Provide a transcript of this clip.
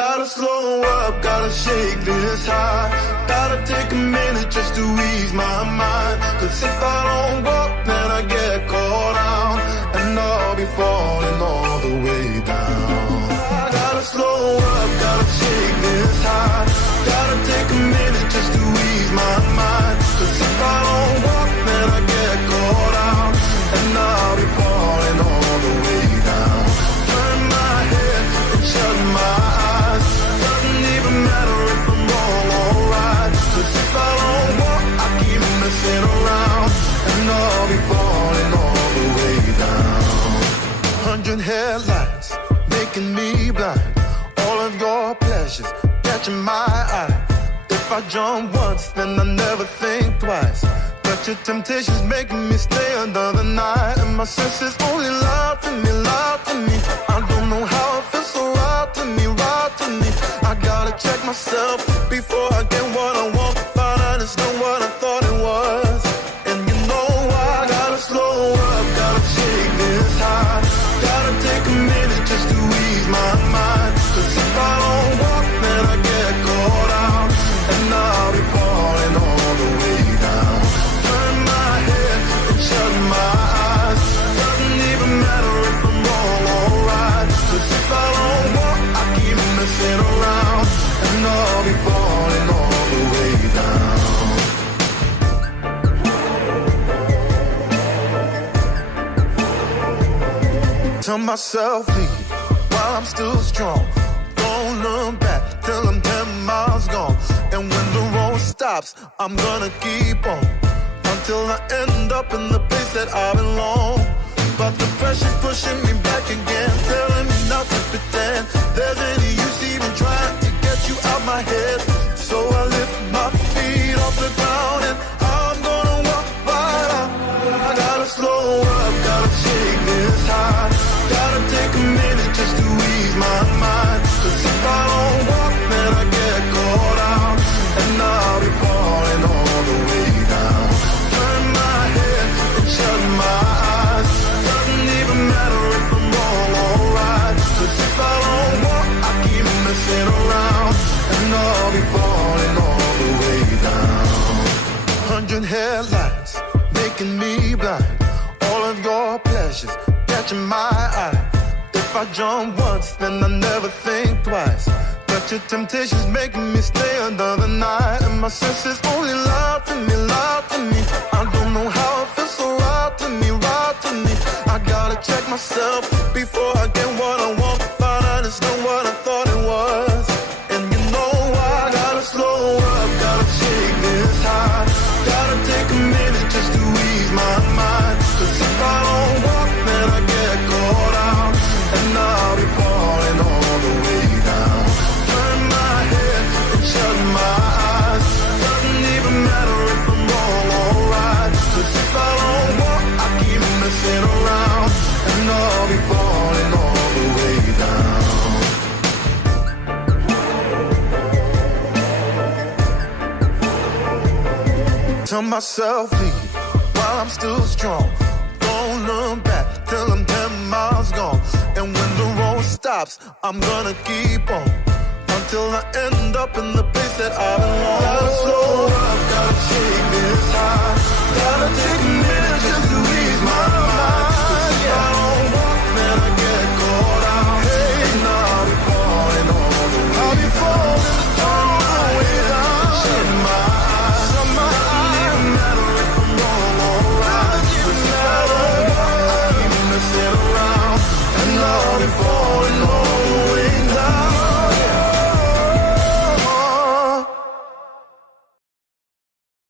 Gotta slow up, gotta shake this high. Gotta take a minute just to ease my mind. Cause if I don't walk, then I get caught out, and I'll be falling all the way down. Gotta slow up, gotta shake this high. Gotta take a minute just to ease my mind. Cause if I don't walk, then I get caught out, and I'll be falling all the way down. Turn my head and shut my eyes. Doesn't even matter if I'm wrong or right. Cause if I don't walk, I keep messing around, and I'll be falling all the way down. 100 headlights making me blind. All of your pleasures catching my eye. If I jump once, then I never think twice. But your temptation's making me stay another night, and my senses only lie to me, lie to me. I don't know how it feels so right to me, right to me. I gotta check myself before I get what I want. Find out it's not what I thought it was. And you know I gotta slow up, gotta shake this high. Gotta take a minute just to ease my mind. Cause if I don't walk, then I get caught out, and I'll be falling all the way down. Turn my head and shut my eyes. Doesn't even matter if I'm wrong or right. Cause if I don't walk, I keep messing around, and I'll be falling all the way down. Tell myself leave while I'm still strong. Don't look back till I'm 10 miles gone. And when the road stops, I'm gonna keep on until I end up in the place that I belong. But the pressure's pushing me back again, telling me not to pretend there's any use even trying to get you out my head. So I lift my feet off the ground, and I'm gonna walk right out. I gotta slow up, gotta shake this high. Gotta take a minute just to ease my mind. Cause if I don't walk, then I get caught out, and I'll be falling all the way down. Turn my head and shut my eyes. Doesn't even matter if I'm wrong or right. Cause if I don't walk, I keep messing around, and I'll be falling all the way down. 100 headlights making me blind. All of your pleasures catching my eye. If I jump once, then I never think twice. But your temptation's making me stay another night, and my senses only lie to me, lie to me. I don't know how it feels so right to me, right to me. I gotta check myself before I get what I want. Find out it's not what I thought it was. And you know I gotta slow up, gotta shake this high. Gotta take a minute just to ease my mind. Cause if I don't walk, then I get caught out, and I'll be falling all the way down. Turn my head and shut my eyes. Doesn't even matter if I'm wrong or right. Cause if I don't walk, I keep messing around, and I'll be falling all the way down. Tell myself leave while I'm still strong. Don't look back till I'm 10 miles gone. And when the road stops, I'm gonna keep on until I end up in the place that I belong. Gotta slow up, gotta shake this high. Gotta take a minute just to